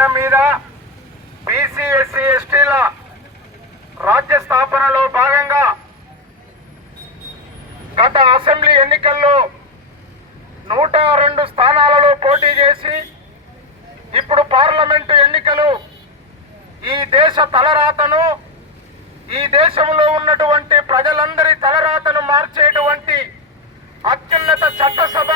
చట్టం మీద BC SC ఎస్టీల రాజ్య స్థాపనలో భాగంగా గత అసెంబ్లీ ఎన్నికల్లో నూట రెండు స్థానాలలో పోటీ చేసి ఇప్పుడు పార్లమెంటు ఎన్నికలు ఈ దేశ తలరాతను ఈ దేశంలో ఉన్నటువంటి ప్రజలందరి తలరాతను మార్చేటువంటి అత్యున్నత చట్టసభ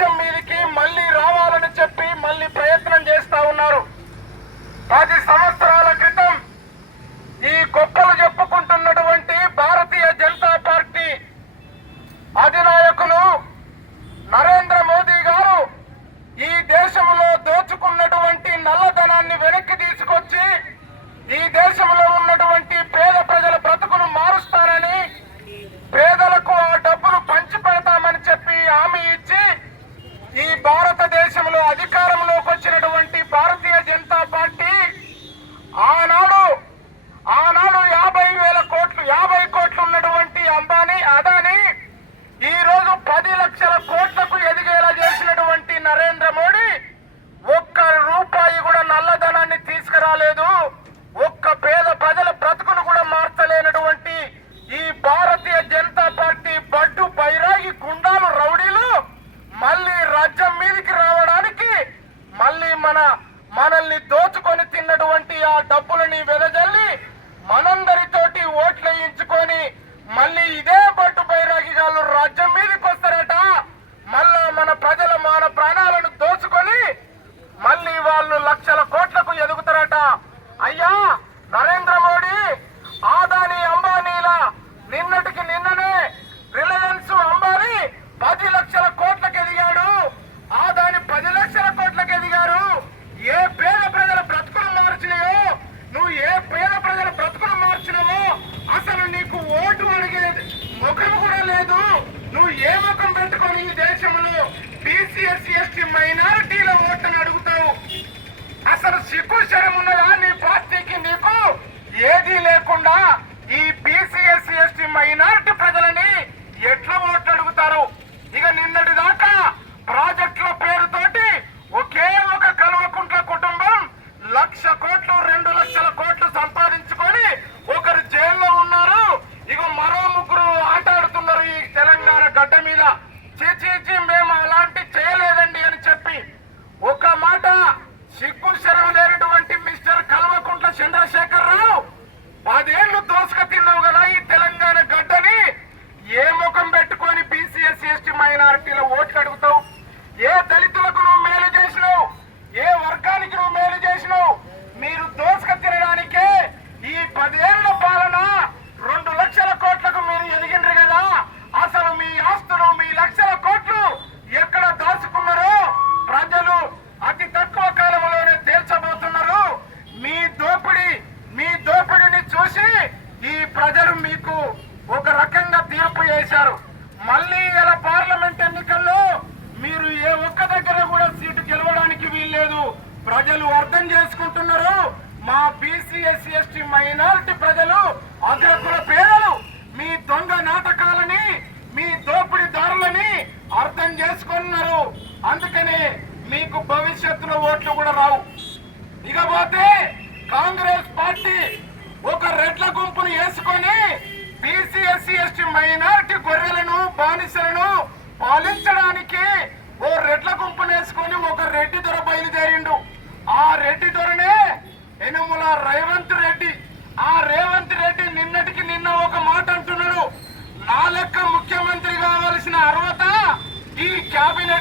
రాజ్యం మీదకి మళ్ళీ రావాలని చెప్పి మళ్ళీ ప్రయత్నం చేస్తా ఉన్నారు. పది సంవత్సరాల క్రితం ఈ గొప్పలు దోచుకొని తిన్నటువంటి ఆ డబ్బులని వెదజల్లి మనందరితోటి ఓట్లు వేయించుకొని మళ్ళీ ఇదే పట్టు బైరాగి రాజ్యం మీదకి వస్తారట మళ్ళా మన ప్రజల మాన ప్రాణాలను దోచుకొని మళ్ళీ వాళ్ళు లక్షల కోట్లకు ఎదుగుతారట అయ్యా నరేంద్ర మోడీ ఆదాని అంబానీల నిన్నటికి నిన్ననే రిలయన్స్ అంబానీ పది లక్షల కోట్లకు ఎదిగాడు ఆదాని పది లక్షల కోట్లకు ఎదిగారు ఏ పేద ప్రజల బ్రతుకులు మార్చినాయో నువ్వు ఏ పేద ప్రజల బ్రతుకులు మార్చినావో అసలు నీకు ఓటు అడిగేది ముఖం కూడా లేదు నువ్వు ఏ ముఖం పెట్టుకొని ఈ దేశంలో ఎస్సీ ఎస్టీ మైనారిటీల ఓట్లను అడుగుతావు. అసలు సిగ్గు శరం ఉన్నదా నీ పార్టీకి నీకు? ఏదీ లేకుండా ఈ బీసీఎస్సీ ఎస్టీ మైనారిటీ ప్రజలని ఎట్లా ఓట్లు అడుగుతారు? ఇక నిన్నటి దాకా ప్రాజెక్టుల పేరుతోటి ఒకే ఒక కల్వకుంట్ల కుటుంబం లక్ష కోట్లు రెండు లక్షల కోట్లు సంపాదించుకొని ఒకరు జైల్లో ఉన్నారు. ఇక మరో ముగ్గురు ఆట ఆడుతున్నారు ఈ తెలంగాణ గడ్డ మీద. చీచీచి మేము అలా చేయలేదండి అని చెప్పి ఒక మాట సిగ్గు శరం లేనటువంటి మిస్టర్ కల్వకుంట్ల చంద్రశేఖర్ రావు పదేళ్ళు దోసుక తిన్నావు కదా ఈ తెలంగాణ గడ్డని? ఏ ముఖం పెట్టుకొని బీసీఎస్ ఎస్టీ మైనారిటీల ఓట్లు అడుగుతావు? ఏ దళితులకు నువ్వు మేలు చేసినావు? ఏ వర్గానికి నువ్వు మేలు చేసినావు? మీరు దోసుక తినడానికే ఈ పదేళ్ళు పాలన రెండు లక్షల కోట్లకు మీరు ఎదిగిండ్రు కదా అసలు మీ ఆస్తులు మీ లక్షల కోట్లు ఎక్కడ దాచుకున్నారో ప్రజలు అతి తక్కువ కాలంలోనే తేల్చబోతున్నారు మీ దోపిడి మీ దోపిడిని చూసి ఈ ప్రజలు మీకు ఒక రకంగా తీర్పు చేశారు మళ్ళీ ఇలా పార్లమెంట్ ఎన్నికల్లో మీరు ఏ ఒక్క దగ్గర కూడా సీటు గెలవడానికి వీల్లేదు. ప్రజలు అర్థం చేసుకుంటున్నారు. మా బీసీ ఎస్సీ ఎస్టీ మైనారిటీ ప్రజలు అగ్రకుల పేదలు. మీ దొంగ నాటకాలని మీ దోపిడీ దారులని అర్థం చేసుకున్నారు. అందుకనే మీకు భవిష్యత్తులో ఓట్లు కూడా రావు. ఇకపోతే కాంగ్రెస్ పార్టీ ఒక రెడ్ల గుంపును వేసుకొని బీసీ ఎస్సీ ఎస్టీ మైనారిటీ గొర్రెలను బానిసలను పాలించడానికి ఓ రెడ్ల గుంపనేసుకొని ఒక రెడ్డి దొర బయలుదేరిండు. ఆ రెడ్డి దొరనే ఎనుముల రేవంత్ రెడ్డి. ఆ రేవంత్ రెడ్డి నిన్నటికి నిన్న ఒక మాట అంటున్నాడు. నా లెక్క ముఖ్యమంత్రి కావలసిన అర్హత ఈ క్యాబినెట్